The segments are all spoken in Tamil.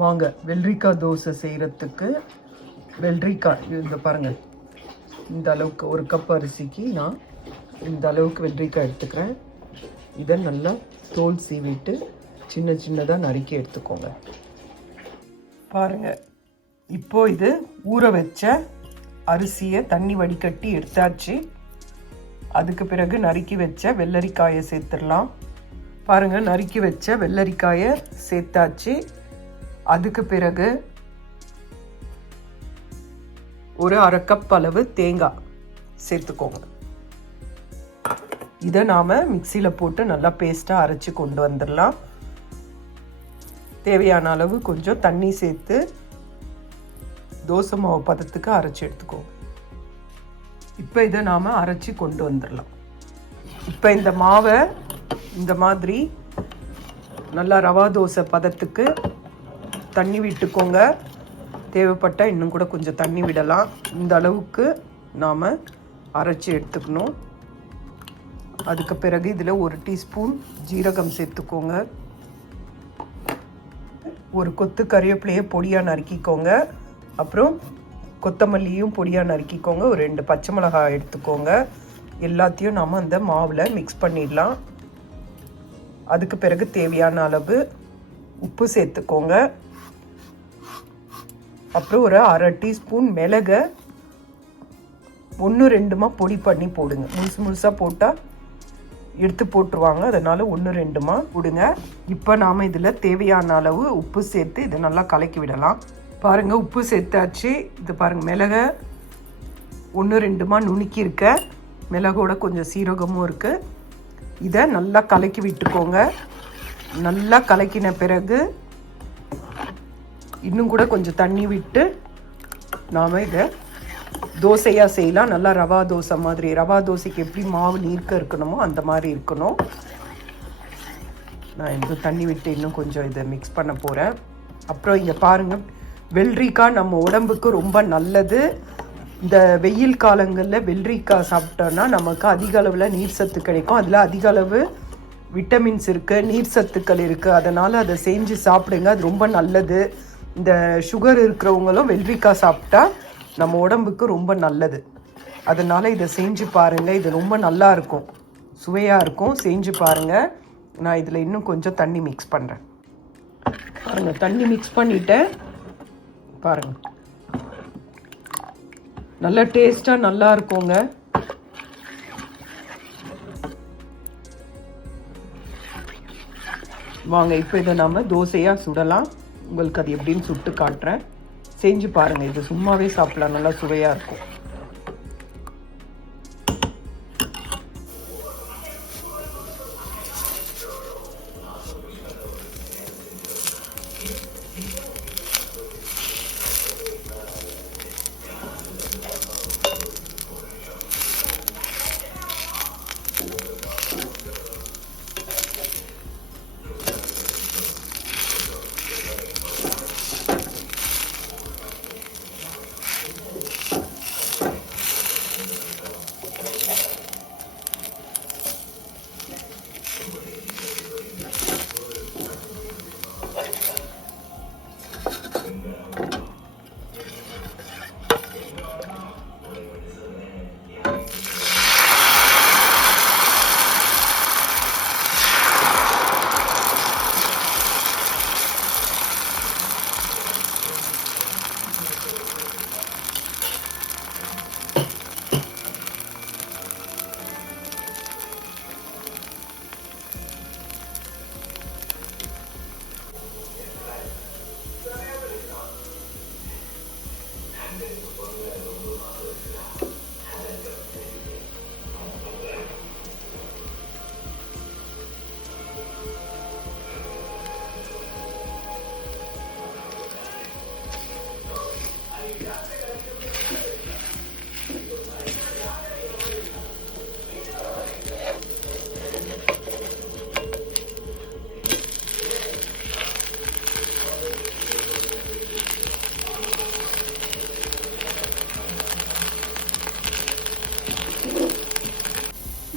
வாங்க வெள்ளரிக்காய் தோசை செய்கிறதுக்கு வெள்ளரிக்காய் இந்த பாருங்கள், இந்த அளவுக்கு ஒரு கப் அரிசிக்கு நான் இந்த அளவுக்கு வெள்ளரிக்காய் எடுத்துக்கிறேன். இதை நல்லா தோல் சீவிட்டு சின்ன சின்னதாக நறுக்கி எடுத்துக்கோங்க. பாருங்கள், இப்போது இது ஊற வச்ச அரிசியை தண்ணி வடிகட்டி எடுத்தாச்சு. அதுக்கு பிறகு நறுக்கி வச்ச வெள்ளரிக்காயை சேர்த்துடலாம். பாருங்கள், நறுக்கி வச்ச வெள்ளரிக்காயை சேர்த்தாச்சு. அதுக்கு பிறகு ஒரு அரை கப் அளவு தேங்காய் சேர்த்துக்கோங்க. இதை நாம் மிக்சியில் போட்டு நல்லா பேஸ்ட்டாக அரைச்சி கொண்டு வந்துடலாம். தேவையான அளவு கொஞ்சம் தண்ணி சேர்த்து தோசை மாவு பதத்துக்கு அரைச்சி எடுத்துக்கோங்க. இப்போ இதை நாம் அரைச்சி கொண்டு வந்துடலாம். இப்போ இந்த மாவை இந்த மாதிரி நல்லா ரவா தோசை பதத்துக்கு தண்ணி விட்டுக்கோங்க. தேவைப்பட்டால் இன்னும் கூட கொஞ்சம் தண்ணி விடலாம். இந்த அளவுக்கு நாம் அரைச்சி எடுத்துக்கணும். அதுக்கு பிறகு இதில் 1 டீஸ்பூன் ஜீரகம் சேர்த்துக்கோங்க. ஒரு கொத்து கறிவேப்பிலையை பொடியாக நறுக்கிக்கோங்க. அப்புறம் கொத்தமல்லியும் பொடியாக நறுக்கிக்கோங்க. ஒரு 2 பச்சை மிளகாய் எடுத்துக்கோங்க. எல்லாத்தையும் நாம் அந்த மாவில் மிக்ஸ் பண்ணிடலாம். அதுக்கு பிறகு தேவையான அளவு உப்பு சேர்த்துக்கோங்க. அப்புறம் ஒரு அரை டீஸ்பூன் மிளகை 1-2 பொடி பண்ணி போடுங்க. முழுசாக போட்டால் எடுத்து போட்டுருவாங்க, அதனால் 1-2 போடுங்க. இப்போ நாம் இதில் தேவையான அளவு உப்பு சேர்த்து இதை நல்லா கலக்கி விடலாம். பாருங்கள், உப்பு சேர்த்தாச்சு. இது பாருங்கள், மிளகை 1-2 நுணுக்கி இருக்க, மிளகோட கொஞ்சம் சீரகமும் இருக்குது. இதை நல்லா கலக்கி விட்டுக்கோங்க. நல்லா கலக்கின பிறகு இன்னும் கூட கொஞ்சம் தண்ணி விட்டு நாம் இதை தோசையாக செய்யலாம். நல்லா ரவா தோசை மாதிரி, ரவா தோசைக்கு எப்படி மாவு நீர்க்க இருக்கணுமோ அந்த மாதிரி இருக்கணும். நான் இந்த தண்ணி விட்டு இன்னும் கொஞ்சம் இதை மிக்ஸ் பண்ண போகிறேன். அப்புறம் இங்கே பாருங்கள், வெள்ளரிக்காய் நம்ம உடம்புக்கு ரொம்ப நல்லது. இந்த வெயில் காலங்களில் வெள்ளரிக்காய் சாப்பிட்டோன்னா நமக்கு அதிக அளவில் நீர் சத்து கிடைக்கும். அதில் அதிக அளவு விட்டமின்ஸ் இருக்குது, நீர் சத்துக்கள் இருக்குது. அதனால் அதை செஞ்சு சாப்பிடுங்க, அது ரொம்ப நல்லது. இந்த சுகர் இருக்கிறவங்களும் வெள்ளரிக்காய் சாப்பிட்டா நம்ம உடம்புக்கு ரொம்ப நல்லது. அதனால் இதை செஞ்சு பாருங்கள். இது ரொம்ப நல்லா இருக்கும், சுவையாக இருக்கும். செஞ்சு பாருங்கள். நான் இதில் இன்னும் கொஞ்சம் தண்ணி மிக்ஸ் பண்ணுறேன். பாருங்கள், தண்ணி மிக்ஸ் பண்ணிவிட்டேன். பாருங்கள், நல்லா டேஸ்ட்டாக நல்லா இருக்குங்க. வாங்க, இப்போ இதை நம்ம தோசையாக சுடலாம். உங்களுக்கு அது எப்படின்னு சுட்டு காட்டுறேன். செஞ்சு பாருங்கள். இது சும்மாவே சாப்பிடலாம், நல்லா சுவையாக இருக்கும்.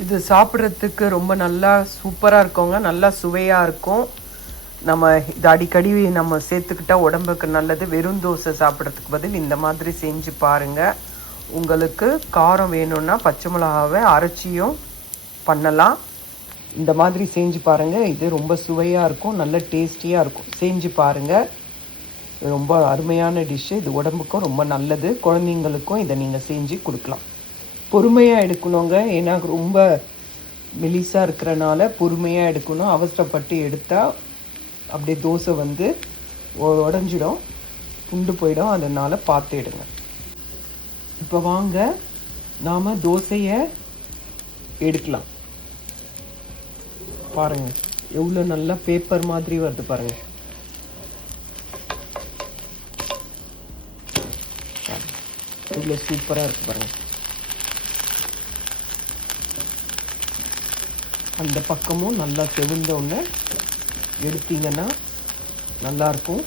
இது சாப்பிட்றதுக்கு ரொம்ப நல்லா சூப்பராக இருக்குங்க, நல்லா சுவையாக இருக்கும். நம்ம இது அடிக்கடி நம்ம சேர்த்துக்கிட்டா உடம்புக்கு நல்லது. வெறும் தோசை சாப்பிட்றதுக்கு பதில் இந்த மாதிரி செஞ்சு பாருங்கள். உங்களுக்கு காரம் வேணும்னா பச்சை மிளகாவை அரைச்சியும் பண்ணலாம். இந்த மாதிரி செஞ்சு பாருங்கள். இது ரொம்ப சுவையாக இருக்கும், நல்ல டேஸ்டியாக இருக்கும். செஞ்சு பாருங்கள். ரொம்ப அருமையான டிஷ்ஷு. இது உடம்புக்கும் ரொம்ப நல்லது. குழந்தைங்களுக்கும் இதை நீங்கள் செஞ்சு கொடுக்கலாம். பொறுமையாக எடுக்கணுங்க. ஏன்னா ரொம்ப மெலிசாக இருக்கிறனால பொறுமையாக எடுக்கணும். அவசரப்பட்டு எடுத்தால் அப்படியே தோசை வந்து உடஞ்சிடும், துண்டு போயிடும். அதனால் பார்த்து எடுங்க. இப்போ வாங்க நாம் தோசையை எடுக்கலாம். பாருங்கள் எவ்வளோ நல்லா பேப்பர் மாதிரி வருது பாருங்கள். எவ்வளோ சூப்பராக இருக்குது பாருங்கள். அந்த பக்கமும் நல்லா செவிந்தோடனே எடுத்தீங்கன்னா நல்லாயிருக்கும்.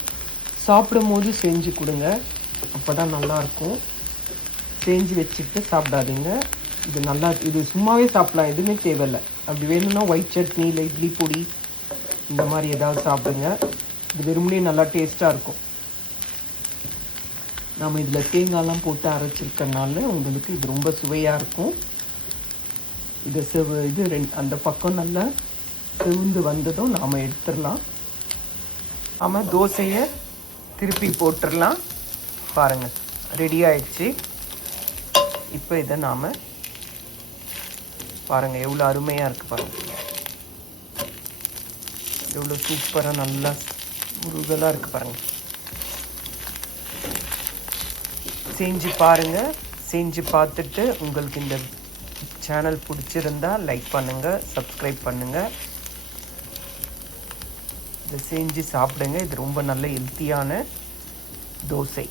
சாப்பிடும் போது செஞ்சு கொடுங்க, அப்போ தான் நல்லாயிருக்கும். செஞ்சு வச்சுட்டு சாப்பிடாதீங்க. இது நல்லா, இது சும்மாவே சாப்பிடலாம், எதுவுமே தேவையில்லை. அப்படி வேணும்னா ஒயிட் சட்னி இல்லை இட்லி பொடி இந்த மாதிரி ஏதாவது சாப்பிடுங்க. இது வெறுமனே நல்லா டேஸ்ட்டாக இருக்கும். நம்ம இதில் தேங்காய்லாம் போட்டு அரைச்சிருக்கனால உங்களுக்கு இது ரொம்ப சுவையாக இருக்கும். இது அந்த பக்கம் நல்லா செவந்து வந்ததும் நாம் எடுத்துடலாம். நாம் தோசையை திருப்பி போட்டுடலாம். பாருங்கள் ரெடி ஆயிடுச்சு. இப்போ இதை நாம் பாருங்கள் எவ்வளோ அருமையாக இருக்குது பாருங்கள். எவ்வளோ சூப்பராக நல்லா முருகலாக இருக்குது பாருங்கள். செஞ்சு பாருங்கள். செஞ்சு பார்த்துட்டு உங்களுக்கு இந்த சேனல் பிடிச்சிருந்தா லைக் பண்ணுங்கள், சப்ஸ்கிரைப் பண்ணுங்கள். இதை செஞ்சு சாப்பிடுங்க. இது ரொம்ப நல்ல ஹெல்த்தியான தோசை.